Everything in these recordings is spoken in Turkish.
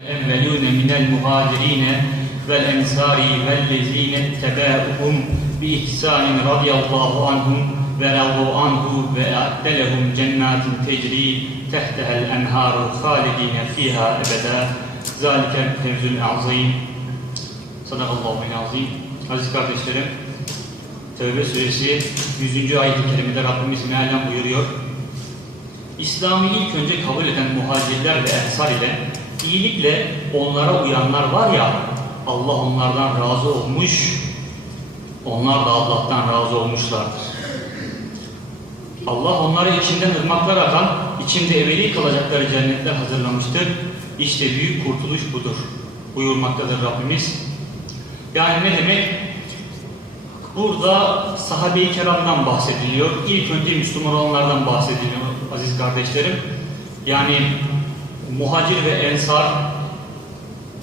الأولون من المهاجرين والأنصار والذين اتبعوهم بإحسان رضي الله عنهم ورضوا عنه وأعد لهم جنات تجري تحتها الأنهار خالدين فيها أبدا ذلك الفوز العظيم Sadakallahu azim. Aziz kardeşlerim, Tevbe suresi 100. ayet-i kerimede Rabbimiz mealen buyuruyor. İslam'ı ilk önce kabul eden muhacirler ve ensar ile iyilikle onlara uyanlar var ya Allah onlardan razı olmuş onlar da Allah'tan razı olmuşlardır. Allah onlara içinden ırmaklar akan, içinde ebedi kalacakları cennetler hazırlamıştır. İşte büyük kurtuluş budur. Buyurmaktadır Rabbimiz. Yani ne demek? Burada sahabe-i kiramdan bahsediliyor. İlk önce Müslüman olanlardan bahsediliyor aziz kardeşlerim. Yani muhacir ve ensar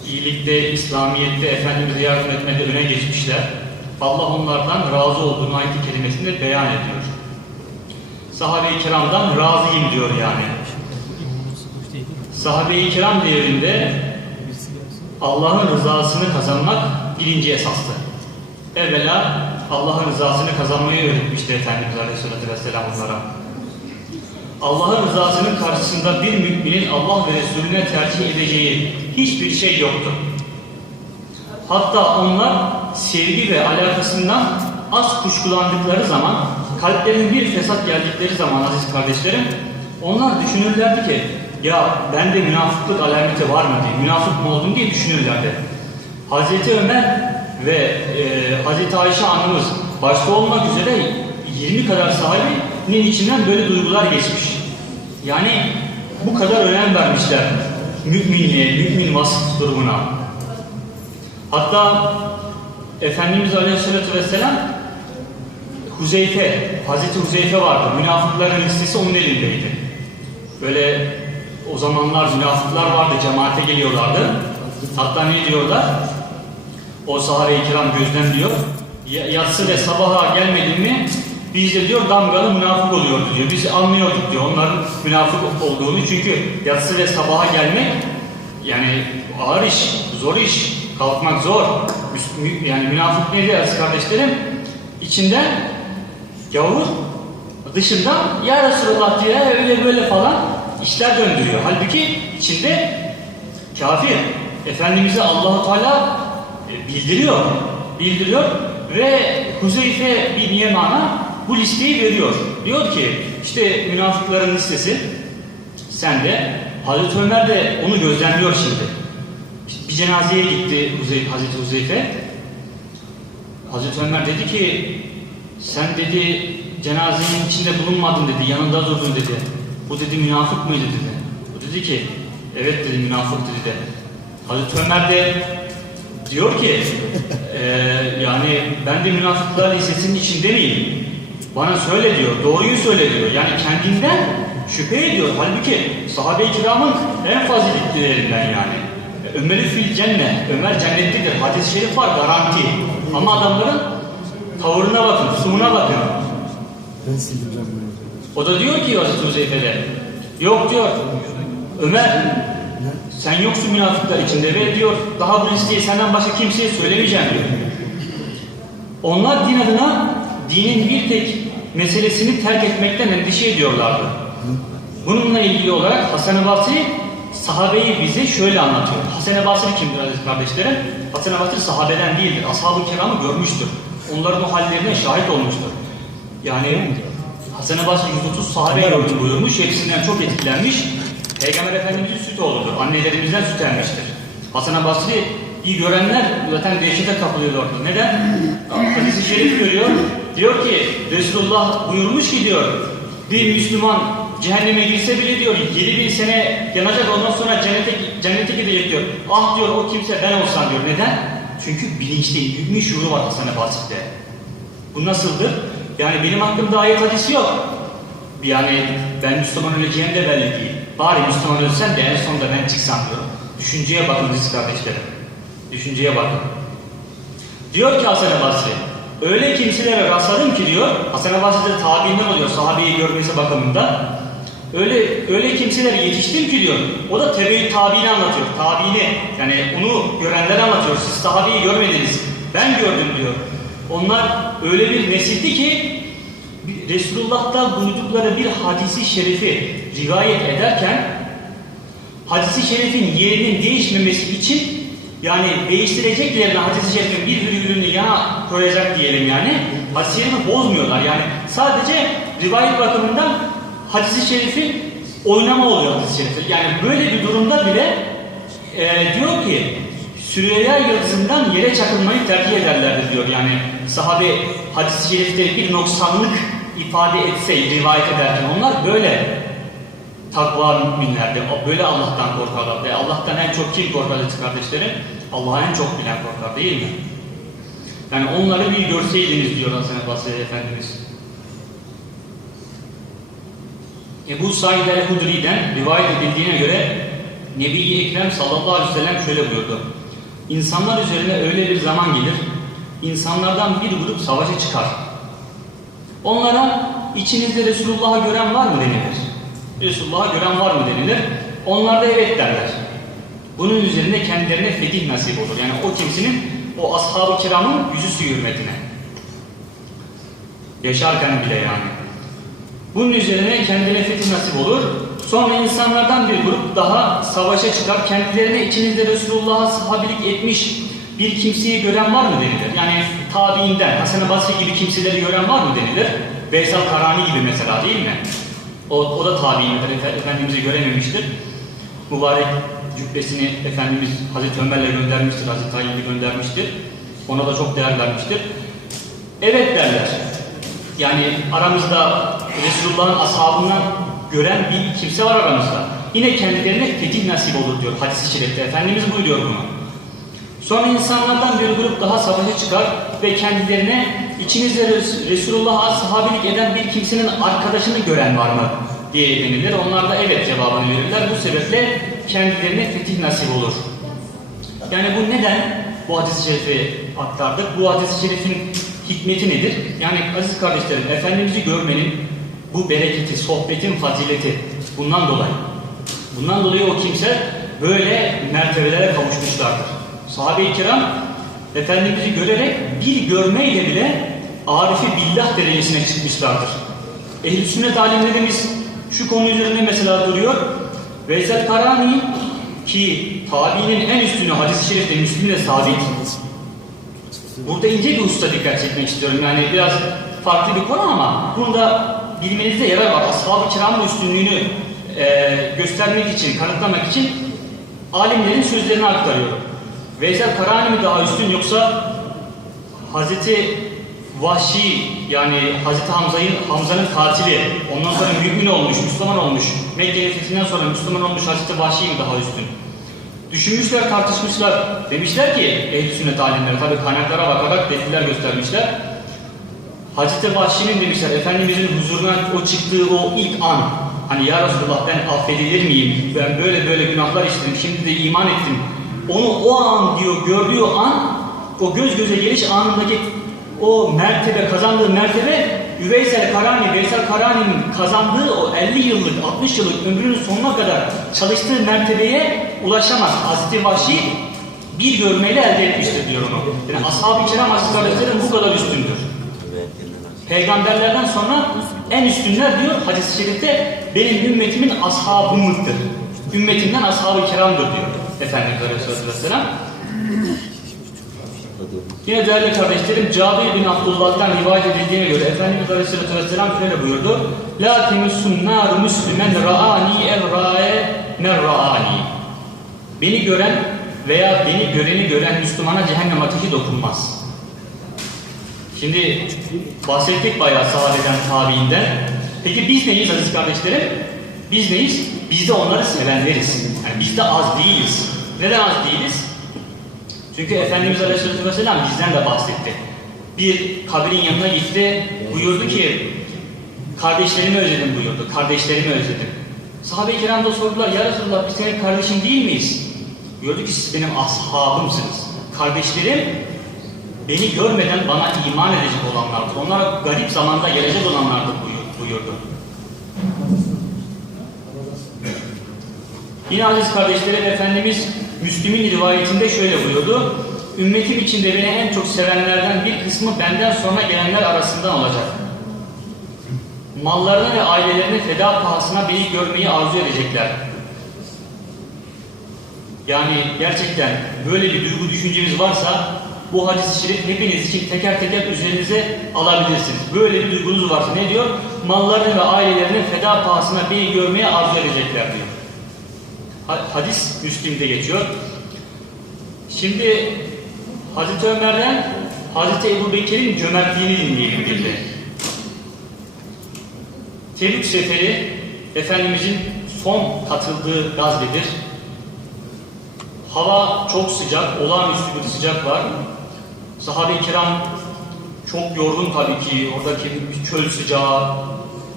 iyilikte, İslamiyet'te Efendimiz'e yardım etmede öne geçmişler. Allah onlardan razı olduğunu ayet-i kerimesinde beyan ediyor. Sahabe-i kiramdan razıyım diyor yani. Sahabe-i kiram devrinde Allah'ın rızasını kazanmak birinci esastı. Evvela Allah'ın rızasını kazanmayı öğretmişti Efendimiz Aleyhisselatü Vesselam onlara. Allah'ın rızasının karşısında bir müminin Allah ve Resulüne tercih edeceği hiçbir şey yoktu. Hatta onlar sevgi ve alakasından az kuşkulandıkları zaman, kalplerine bir fesat geldikleri zaman aziz kardeşlerim, onlar düşünürlerdi ki, ya bende münafıklık alameti var mı diye, münafık mı oldum diye düşünürlerdi. Hazreti Ömer ve e, Hazreti Ayşe anamız başta olmak üzere 20 kadar sahabenin içinden böyle duygular geçmiş. Yani bu kadar önem vermişler müminliğe, mümin vasıf durumuna. Hatta Efendimiz Aleyhisselatü Vesselam Huzeyfe, Hazreti Huzeyfe vardı. Münafıkların listesi onun elindeydi. Böyle o zamanlar münafıklar vardı, cemaate geliyorlardı. Hatta ne diyorlar? O sahabe-i kiram gözden diyor. Yatsı ve sabaha gelmedi mi biz diyor damgalı münafık oluyordu diyor. Biz anlıyorduk diyor onların münafık olduğunu. Çünkü yatsı ve sabaha gelmek yani ağır iş, zor iş, kalkmak zor. Yani münafık nedir aziz kardeşlerim? İçinden gavur, dışından ya Resulullah diye öyle böyle falan işler döndürüyor. Halbuki içinde kafir. Efendimiz'e Allahu Teala e, bildiriyor. Bildiriyor ve Huzeyfe bin Yeman'a bu listeyi veriyor. Diyor ki işte münafıkların listesi sende. Hazreti Ömer de onu gözlemliyor şimdi. Bir cenazeye gitti Hazreti Huzeyfe. Hazreti Ömer dedi ki sen dedi cenazenin içinde bulunmadın dedi, yanında durdun dedi. Bu dedi münafık mıydı dedi. O dedi ki evet dedi münafık dedi de. Hazreti Ömer de diyor ki e, yani ben de münafıklar listesinin içinde miyim? Bana söyle diyor, doğruyu söyle diyor. Yani kendinden şüphe ediyor. Halbuki sahabe-i kiramın en faziletlilerinden yani. Ömer'i fil cennet, Ömer cennettedir. Hadis-i şerif var garanti. Ama adamların tavırına bakın, tutumuna bakın. O da diyor ki Hazreti Huzeyfe'de, yok diyor, Ömer sen yoksun münafıklar içinde ve diyor daha bu listeyi senden başka kimseye söylemeyeceğim diyor. Onlar din adına dinin bir tek meselesini terk etmekten endişe ediyorlardı. Bununla ilgili olarak Hasan-ı Basri sahabeyi bize şöyle anlatıyor. Hasan-ı Basri kimdir aziz kardeşlerim? Hasan-ı Basri sahabeden değildir. Ashab-ı kiramı görmüştür. Onların o hallerine şahit olmuştur. Yani Hasan-ı Basri 130 sahabe gördüm buyurmuş. Hepsinden çok etkilenmiş. Peygamber Efendimiz'in süt oğludur. Annelerimizden süt emmiştir. Hasan-ı Basri iyi görenler zaten dehşete kapılıyordu orada. Neden? Hadis-i şerif görüyor. Diyor ki Resulullah buyurmuş ki diyor bir Müslüman cehenneme girse bile diyor 7000 sene yanacak ondan sonra cennete, cennete gidecek diyor. Ah diyor o kimse ben olsam diyor. Neden? Çünkü bilinçli, mümin şuuru var Hasan-ı Basri'de. Bu nasıldır? Yani benim hakkımda ayet hadisi yok. Yani ben Müslüman öleceğim de belli değil. Bari Müslüman ölsem de en sonunda ben çıksam diyor. Düşünceye bakın biz kardeşlerim. Düşünceye bakın. Diyor ki Hasan-ı Basri, öyle kimselere rastladım ki diyor, Hasan-ı Basri'de tabiinden oluyor sahabeyi görmesi bakımında. Öyle öyle kimseler yetiştim ki diyor. O da tebe tabiini anlatıyor. Tabiini yani onu görenleri anlatıyor. Siz sahabeyi görmediniz. Ben gördüm diyor. Onlar öyle bir nesildi ki Resulullah'tan duydukları bir hadisi şerifi rivayet ederken hadisi şerifin yerinin değişmemesi için yani değiştireceklerine hadisi şerifin bir virgülünü yana koyacak diyelim yani. Hadisi şerifi bozmuyorlar yani. Sadece rivayet bakımından hadisi şerifin oynama oluyor hadisi şerifi yani böyle bir durumda bile e, diyor ki Süreyya yıldızından yere çakılmayı tercih ederlerdi diyor yani. Sahabe hadisi şerifte bir noksanlık ifade etse rivayet ederken onlar böyle takva müminlerdi. Böyle Allah'tan korkarlardı. Allah'tan en çok kim korkardı kardeşlerim? Allah'a en çok bilen korkar değil mi? Yani onları bir görseydiniz diyor Hasan Basri Efendimiz. Ebu Said el-Hudri'den rivayet edildiğine göre Nebi-i Ekrem sallallahu aleyhi ve sellem şöyle buyurdu. İnsanlar üzerine öyle bir zaman gelir, insanlardan bir grup savaşa çıkar. Onlara içinizde Resulullah'ı gören var mı denilir. Resulullah'ı gören var mı denilir. Onlar da evet derler. Bunun üzerine kendilerine fetih nasip olur. Yani o kimsenin o ashab-ı kiramın yüzü hürmetine. Yaşarken bile yani. Bunun üzerine kendine fetih nasip olur. Sonra insanlardan bir grup daha savaşa çıkar. Kendilerine içinizde Resulullah'a sahabilik etmiş bir kimseyi gören var mı denilir. Yani tabiinden, Hasan-ı Basri gibi kimseleri gören var mı denilir. Veysel Karani gibi mesela değil mi? O, o da tabiindir. Efe- Efendimiz'i görememiştir. Mübarek cübbesini Efendimiz Hazreti Ömer'le göndermiştir. Hazreti Ali'yle göndermiştir. Ona da çok değer vermiştir. Evet derler. Yani aramızda Resulullah'ın ashabından gören bir kimse var aramızda. Yine kendilerine fetih nasip olur diyor hadis-i şerifte. Efendimiz buyuruyor bunu. Sonra insanlardan bir grup daha savaşa çıkar ve kendilerine içinizde Res- Resulullah'a sahabelik eden bir kimsenin arkadaşını gören var mı diye denilir. Onlar da evet cevabını verirler. Bu sebeple kendilerine fetih nasip olur. Yani bu neden bu hadis-i şerifi aktardık? Bu hadis-i şerifin hikmeti nedir? Yani aziz kardeşlerim, Efendimiz'i görmenin bu bereketi, sohbetin fazileti bundan dolayı. Bundan dolayı o kimse böyle mertebelere kavuşmuşlardır. Sahabe-i kiram Efendimiz'i görerek bir görmeyle bile arifi billah derecesine çıkmışlardır. Ehl-i sünnet alimlerimiz şu konu üzerinde mesela duruyor. Veysel Karani ki tabiinin en üstünü hadis-i şerifte Müslüm'le sabit. Burada ince bir hususa dikkat çekmek istiyorum. Yani biraz farklı bir konu ama bunda bilmenizde yarar var. Ashab-ı kiramın üstünlüğünü e, göstermek için, kanıtlamak için alimlerin sözlerini aktarıyorum. Veysel Karani mi daha üstün yoksa Hazreti Vahşi yani Hazreti Hamza'nın Hamza'nın katili ondan sonra mümin olmuş, Müslüman olmuş. Mekke'nin fethinden sonra Müslüman olmuş Hazreti Vahşi mi daha üstün? Düşünmüşler, tartışmışlar. Demişler ki ehl sünnet alimleri tabi kaynaklara bakarak deliller göstermişler. Hazreti Vahşi'nin demişler Efendimizin huzuruna o çıktığı o ilk an hani ya Resulullah ben affedilir miyim? Ben böyle böyle günahlar işledim şimdi de iman ettim. Onu o an diyor gördüğü an o göz göze geliş anındaki o mertebe kazandığı mertebe Üveysel Karani, Veysel Karani'nin kazandığı o 50 yıllık, 60 yıllık ömrünün sonuna kadar çalıştığı mertebeye ulaşamaz. Hazreti Vahşi bir görmeyle elde etmiştir diyor onu. Yani ashab-ı kiram kardeşlerim bu kadar üstündür. Peygamberlerden sonra en üstünler diyor hadis-i şerifte benim ümmetimin ashabımlıktır. Ümmetimden ashab-ı kiramdır diyor Aleyhisselatü Vesselam. Yine değerli kardeşlerim Cabir bin Abdullah'tan rivayet edildiğine göre Efendimiz Aleyhisselatü Vesselam şöyle buyurdu. La temussun naru müslümen ra'ani el ra'e ra'ani. Beni gören veya beni göreni gören Müslümana cehennem ateşi dokunmaz. Şimdi bahsettik bayağı sahabeden, tabiinden. Peki biz neyiz aziz kardeşlerim? Biz neyiz? Biz de onları sevenleriz. Yani biz de az değiliz. Neden az değiliz? Çünkü Efendimiz Aleyhisselatü Vesselam bizden de bahsetti. Bir kabrin yanına gitti, buyurdu ki kardeşlerimi özledim buyurdu. Kardeşlerimi özledim. Sahabe-i kiram da sordular, ya Resulallah biz senin kardeşin değil miyiz? Buyurdu ki siz benim ashabımsınız. Kardeşlerim beni görmeden bana iman edecek olanlardır. Onlar garip zamanda gelecek olanlardır buyur- buyurdu. Yine aziz kardeşlerim Efendimiz Müslüm'ün rivayetinde şöyle buyurdu. Ümmetim içinde beni en çok sevenlerden bir kısmı benden sonra gelenler arasından olacak. Mallarını ve ailelerini feda pahasına beni görmeyi arzu edecekler. Yani gerçekten böyle bir duygu düşünceniz varsa bu hadis-i şerif hepiniz için teker teker üzerinize alabilirsiniz. Böyle bir duygunuz varsa ne diyor? Mallarını ve ailelerini feda pahasına beni görmeye arzu edecekler diyor. Ha- Hadis Müslim'de geçiyor. Şimdi Hazreti Ömer'den Hazreti Ebu Bekir'in cömertliğini dinleyelim bir de. Tebük seferi Efendimizin son katıldığı gazvedir. Hava çok sıcak, olağanüstü bir sıcak var. Sahabe-i kiram çok yorgun tabii ki. Oradaki çöl sıcağı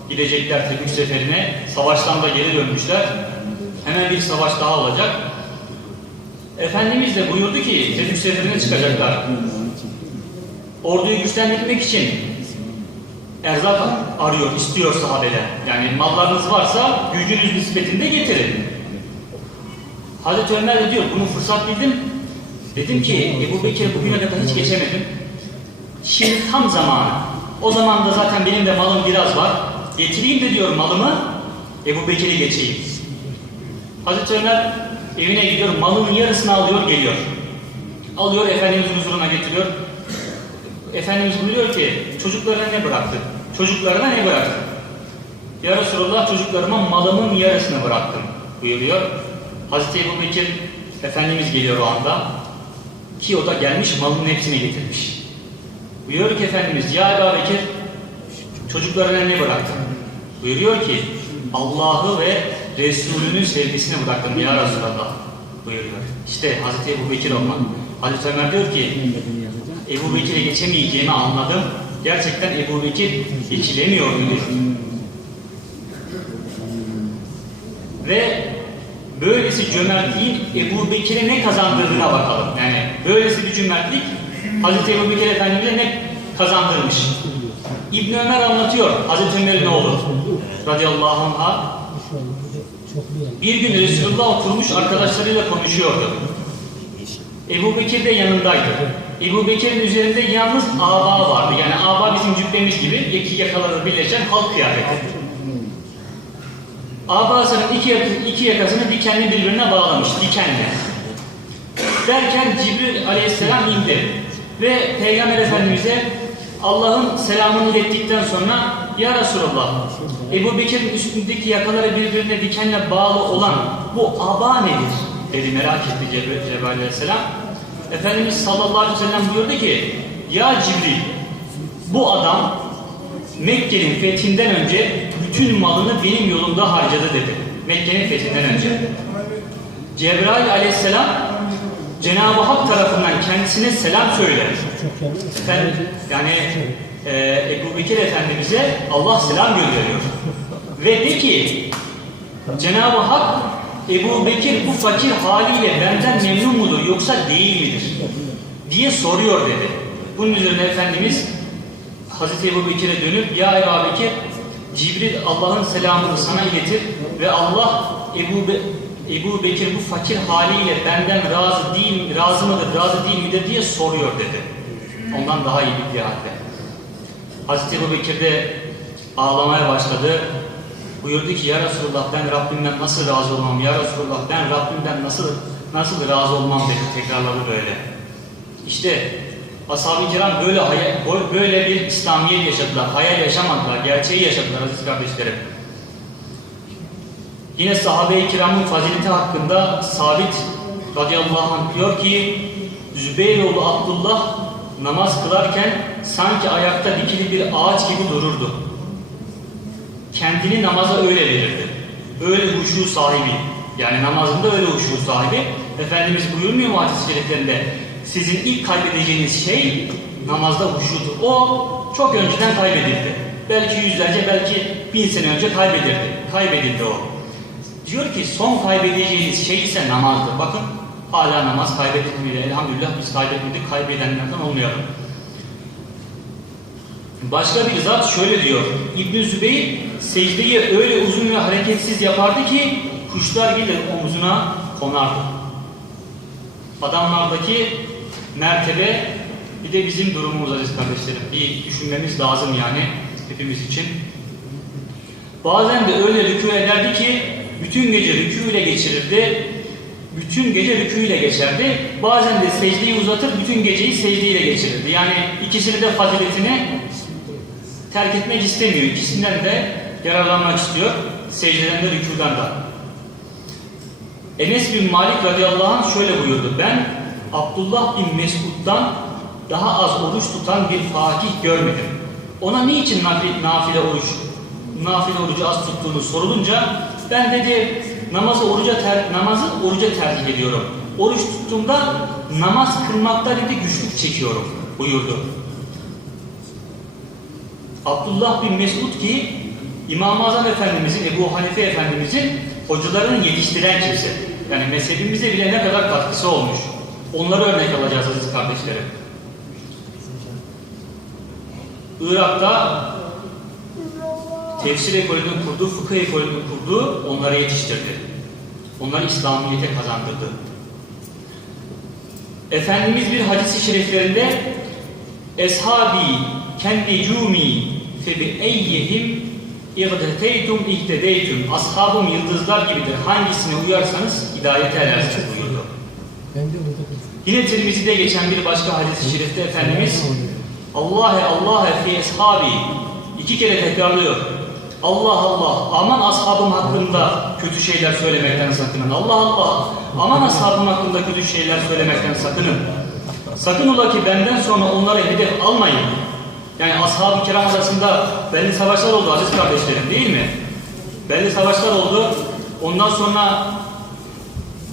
gidecekler Tebük seferine. Savaştan da geri dönmüşler. Hemen bir savaş daha olacak. Efendimiz de buyurdu ki Tebük seferine çıkacaklar. Orduyu güçlendirmek için erzak arıyor, istiyor sahabeler. Yani mallarınız varsa gücünüz nispetinde getirin. Hazreti Ömer de diyor bunu fırsat bildim. Dedim ki Ebu Bekir bugüne kadar hiç geçemedim. Şimdi tam zamanı. O zaman da zaten benim de malım biraz var. Getireyim de diyor malımı Ebu Bekir'i geçeyim. Hazreti Ömer evine gidiyor, malının yarısını alıyor, geliyor. Alıyor, Efendimizin huzuruna getiriyor. Efendimiz buyuruyor ki, çocuklarına ne bıraktı? Çocuklarına ne bıraktı? Ya Resulallah çocuklarıma malımın yarısını bıraktım buyuruyor. Hazreti Ebu Bekir Efendimiz geliyor o anda. Ki o da gelmiş malının hepsini getirmiş. Buyuruyor ki Efendimiz, ya Ebu Bekir çocuklarına ne bıraktın? Buyuruyor ki, Allah'ı ve Resulünün sevgisini bıraktım ya Resulallah buyuruyor. İşte Hazreti Ebu Bekir olmak. Hazreti Ömer diyor ki, Ebu Bekir'e geçemeyeceğimi anladım. Gerçekten Ebu Bekir geçilemiyor diyor. Ve böylesi cömertliğin Ebu Bekir'e ne kazandırdığına bakalım. Yani böylesi bir cömertlik Hazreti Ebu Bekir Efendimiz'e ne kazandırmış? İbn Ömer anlatıyor Hazreti Ömer'in oğlu radıyallahu anh'a. Bir gün Resulullah oturmuş arkadaşlarıyla konuşuyordu. Ebu Bekir de yanındaydı. Ebu Bekir'in üzerinde yalnız aba vardı. Yani aba bizim cübbemiz gibi iki yakaları birleşen halk kıyafeti. Abasının iki, iki yakasını dikenli birbirine bağlamış, dikenle. Derken Cibril aleyhisselam indi. Ve Peygamber Efendimiz'e Allah'ın selamını ilettikten sonra Ya Resulallah, Ebu Bekir'in üstündeki yakaları birbirine dikenle bağlı olan bu aba nedir? Dedi merak etti Cebrail, aleyhisselam. Efendimiz sallallahu aleyhi ve sellem buyurdu ki Ya Cibril, bu adam Mekke'nin fethinden önce bütün malını benim yolumda harcadı dedi. Mekke'nin fethinden önce. Cebrail aleyhisselam Cenab-ı Hak tarafından kendisine selam söyler. Efendim, yani e, Ebu Bekir Efendimiz'e Allah selam gönderiyor. Ve de ki Cenab-ı Hak Ebu Bekir bu fakir haliyle benden memnun mudur yoksa değil midir? diye soruyor dedi. Bunun üzerine Efendimiz Hazreti Ebu Bekir'e dönüp Ya Ebu Bekir Cibril Allah'ın selamını sana iletir ve Allah Ebu, Be Ebu Bekir bu fakir haliyle benden razı değil, razı mıdır, razı değil midir diye soruyor dedi. Ondan daha iyi bildiği halde. Hazreti Ebu Bekir de ağlamaya başladı. Buyurdu ki ya Resulullah ben Rabbimden nasıl razı olmam? Ya Resulullah ben Rabbimden nasıl nasıl razı olmam dedi tekrarladı böyle. İşte ashab-ı kiram böyle hayal, böyle bir İslamiyet yaşadılar. Hayal yaşamadılar, gerçeği yaşadılar aziz kardeşlerim. Yine sahabe-i kiramın fazileti hakkında sabit radıyallahu anh diyor ki Zübeyroğlu Abdullah namaz kılarken sanki ayakta dikili bir ağaç gibi dururdu. Kendini namaza öyle verirdi. Öyle huşu sahibi. Yani namazında öyle huşu sahibi. Efendimiz buyurmuyor mu hadis-i şeriflerinde? Sizin ilk kaybedeceğiniz şey namazda huşudur. O çok önceden kaybedildi. Belki yüzlerce, belki bin sene önce kaybedildi. Kaybedildi o. Diyor ki son kaybedeceğiniz şey ise namazdır. Bakın hala namaz kaybedilmedi. Elhamdülillah biz kaybetmedik, kaybedenlerden olmayalım. Başka bir zat şöyle diyor. İbn Zübeyir secdeyi öyle uzun ve hareketsiz yapardı ki kuşlar gelir omzuna konardı. Adamlardaki mertebe bir de bizim durumumuz aziz kardeşlerim. Bir düşünmemiz lazım yani hepimiz için. Bazen de öyle rükû ederdi ki bütün gece rükû ile geçirirdi. Bütün gece rükû ile geçerdi. Bazen de secdeyi uzatır, bütün geceyi secdeyle geçirirdi. Yani ikisini de faziletini terk etmek istemiyor. İkisinden de yararlanmak istiyor. Secdeden de rükûdan da. Enes bin Malik radıyallahu anh şöyle buyurdu. Ben Abdullah bin Mesud'dan daha az oruç tutan bir fakih görmedim. Ona niçin nafile oruç, nafile orucu az tuttuğunu sorulunca ben dedi namazı oruca ter, namazı oruca tercih ediyorum. Oruç tuttuğumda namaz kılmakta dedi güçlük çekiyorum buyurdu. Abdullah bin Mesud ki İmam-ı Azam Efendimizin, Ebu Hanife Efendimizin hocalarını yetiştiren kimse. Yani mezhebimize bile ne kadar katkısı olmuş. Onları örnek alacağız aziz kardeşlerim. Irak'ta tefsir ekolünü kurdu, fıkıh ekolünü kurdu, onları yetiştirdi. Onları İslamiyet'e kazandırdı. Efendimiz bir hadisi şeriflerinde Eshabi kendi cumi febi eyyihim İgdeteytum ihtedeytum Ashabım yıldızlar gibidir. Hangisine uyarsanız hidayete erersiniz buyurdu. Yine Tirmizi'de geçen bir başka hadis-i şerifte Efendimiz Allah'e Allah'e fi eshabi iki kere tekrarlıyor. Allah Allah aman ashabım hakkında kötü şeyler söylemekten sakının. Allah Allah aman ashabım hakkında kötü şeyler söylemekten sakının. Sakın ola ki benden sonra onlara hedef almayın. Yani ashab-ı kiram arasında belli savaşlar oldu aziz kardeşlerim değil mi? Belli savaşlar oldu. Ondan sonra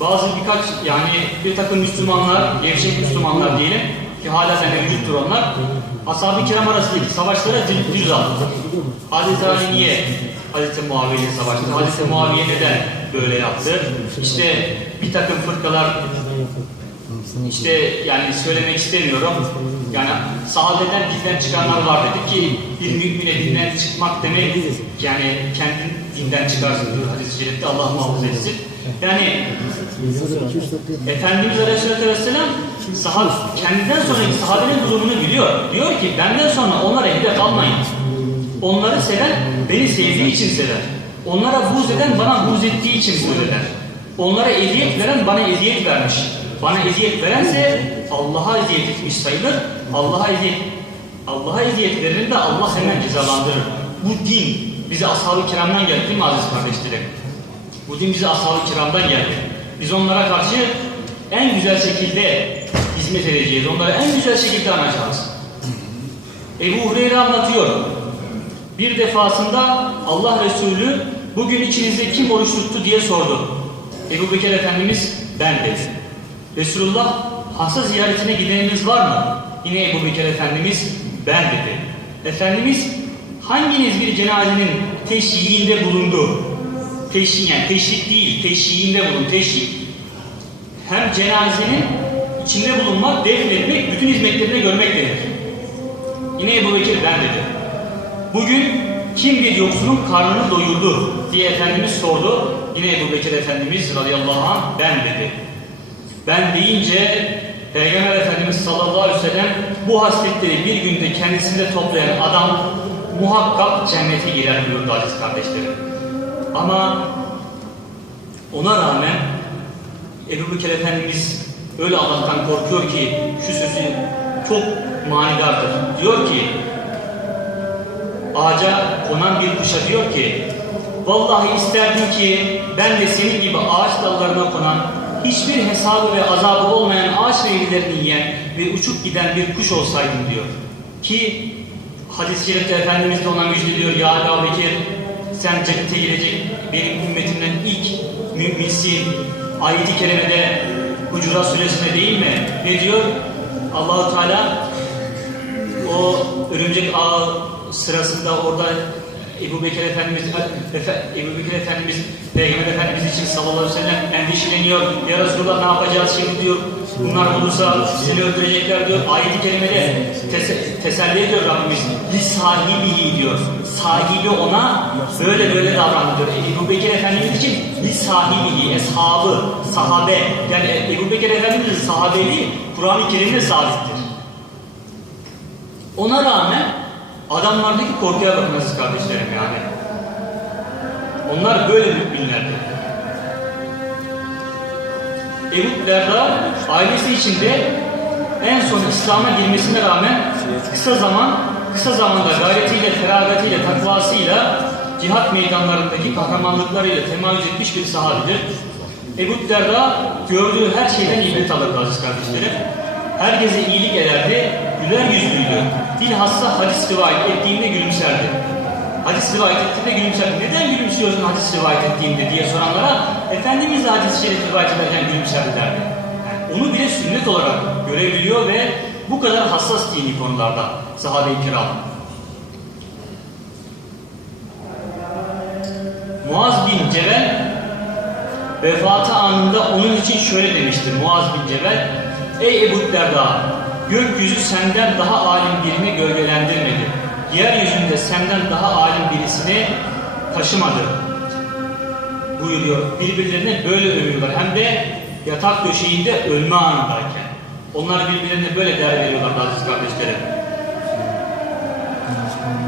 bazı birkaç yani bir takım Müslümanlar, gevşek Müslümanlar diyelim ki hala da mevcuttur onlar. Ashab-ı kiram arasındaki savaşlara dil aldı. Hazreti Ali niye Hazreti Muaviye savaştı? Hazreti Muaviye neden böyle yaptı? İşte bir takım fırkalar işte yani söylemek istemiyorum. Yani sahabeden dinden çıkanlar var dedi ki bir mümine dinden çıkmak demek yani kendin dinden çıkarsın diyor hadis-i şerifte Allah muhafaza etsin. Yani Efendimiz Aleyhisselatü Vesselam sahab, kendinden sonraki sahabenin durumunu biliyor. Diyor ki benden sonra onlara hedef almayın. Onları seven beni sevdiği için sever. Onlara buğz eden bana buğz ettiği için buğz eder. Onlara eziyet veren bana eziyet vermiş. Bana eziyet verense Allah'a eziyet etmiş sayılır. Allah'a eziyet Allah'a eziyet verir de Allah hemen cezalandırır. Bu din bize ashab-ı kiramdan geldi değil mi aziz kardeşlerim? Bu din bize ashab-ı kiramdan geldi. Biz onlara karşı en güzel şekilde hizmet edeceğiz. Onları en güzel şekilde anacağız. Ebu Hureyre anlatıyor. Bir defasında Allah Resulü bugün içinizde kim oruç tuttu diye sordu. Ebu Bekir Efendimiz ben dedi. Resulullah hasta ziyaretine gideniniz var mı? Yine Ebu Bekir Efendimiz ben dedi. Efendimiz hanginiz bir cenazenin teşhiğinde bulundu? Teşhik yani teşhik değil, teşhiğinde bulun. Teşhik hem cenazenin içinde bulunmak, defnetmek, bütün hizmetlerini görmek denir. Yine Ebu Bekir ben dedi. Bugün kim bir yoksulun karnını doyurdu diye Efendimiz sordu. Yine Ebu Bekir Efendimiz radıyallahu anh ben dedi. Ben deyince Peygamber Efendimiz sallallahu aleyhi ve sellem bu hasletleri bir günde kendisinde toplayan adam muhakkak cennete girer buyurdu aziz kardeşlerim. Ama ona rağmen Ebu Bekir Efendimiz öyle Allah'tan korkuyor ki şu sözü çok manidardır. Diyor ki ağaca konan bir kuşa diyor ki Vallahi isterdim ki ben de senin gibi ağaç dallarına konan hiçbir hesabı ve azabı olmayan ağaç meyvelerini yiyen ve uçup giden bir kuş olsaydım diyor. Ki hadis-i şerifte Efendimiz de ona müjdeliyor ya Ebu Bekir sen cennete girecek benim ümmetimden ilk müminsin. Ayet-i kerimede Hucurat suresinde değil mi? Ne diyor? Allahu Teala o örümcek ağı sırasında orada Ebu Bekir Efendimiz, Efe, Ebu Bekir Efendimiz Peygamber Efendimiz için sallallahu aleyhi ve sellem endişeleniyor. Ya Resulullah ne yapacağız şimdi diyor. Bunlar olursa seni öldürecekler diyor. Ayet-i kerimede tes- teselli ediyor Rabbimiz. Li sahibihi diyor. Sahibi ona böyle böyle davrandı diyor. Ebu Bekir Efendimiz için li sahibihi, eshabı, sahabe. Yani Ebu Bekir Efendimiz'in sahabeliği Kur'an-ı Kerim'de sabittir. Ona rağmen adamlardaki korkuya bakın nasıl kardeşlerim yani. Onlar böyle müminlerdi. Ebu Derda ailesi içinde en son İslam'a girmesine rağmen kısa zaman kısa zamanda gayretiyle, feragatiyle, takvasıyla cihat meydanlarındaki kahramanlıklarıyla temayüz etmiş bir sahabidir. Ebu Derda gördüğü her şeyden ibret alırdı aziz kardeşlerim. Herkese iyilik ederdi, güler yüzlüydü. Bilhassa hadis rivayet ettiğinde gülümserdi. Hadis rivayet ettiğinde gülümserdi. Neden gülümsüyorsun hadis rivayet ettiğinde diye soranlara Efendimiz de hadis-i şerif rivayet ederken gülümserdi derdi. Onu bile sünnet olarak görebiliyor ve bu kadar hassas dini konularda sahabe-i kiram. Muaz bin Cebel vefatı anında onun için şöyle demiştir Muaz bin Cebel Ey Ebu Derda gökyüzü senden daha alim birini gölgelendirmedi. Yeryüzünde senden daha alim birisini taşımadı. Buyuruyor. Birbirlerine böyle övüyorlar. Hem de yatak döşeğinde ölme anındayken. Onlar birbirlerine böyle değer veriyorlar aziz kardeşlerim.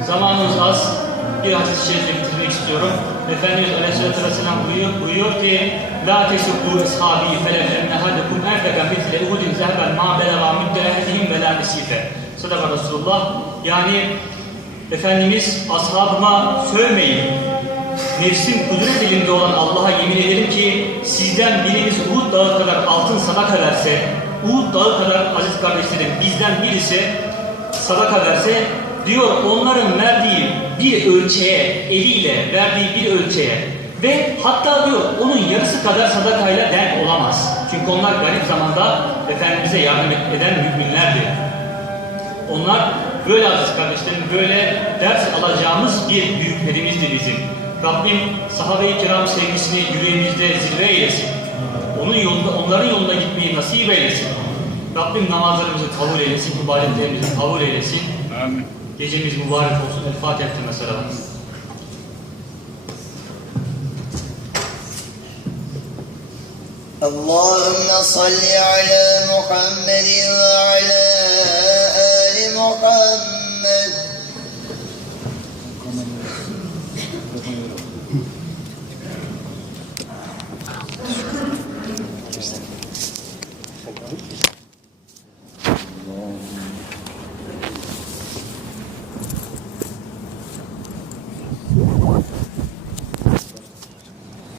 Zamanımız az. Bir hadis-i şerifle bitirmek istiyorum. Efendimiz Aleyhisselatü Vesselam buyuruyor, buyuruyor ki La tesubbu ishabi felellenne hadekum enfeka mitle uhudin zehben ma beleva müdde ve la nesife. Sadaka Resulullah. Yani Efendimiz ashabıma sövmeyin. Nefsim kudret elinde olan Allah'a yemin ederim ki sizden biriniz Uhud dağı kadar altın sadaka verse, Uhud dağı kadar aziz kardeşlerim bizden birisi sadaka verse diyor onların verdiği bir ölçeğe, eliyle verdiği bir ölçeğe ve hatta diyor onun yarısı kadar sadakayla denk olamaz. Çünkü onlar garip zamanda Efendimiz'e yardım eden müminlerdi. Onlar böyle aziz kardeşlerim böyle ders alacağımız bir büyüklerimizdi bizim. Rabbim sahabe-i kiram sevgisini yüreğimizde zirve eylesin. Onun yolunda, onların yolunda gitmeyi nasip eylesin. Rabbim namazlarımızı kabul eylesin, ibadetlerimizi kabul eylesin. Amin. Gecemiz mübarek olsun. El Fatiha mesela. اللهم صل على محمد وعلى آل محمد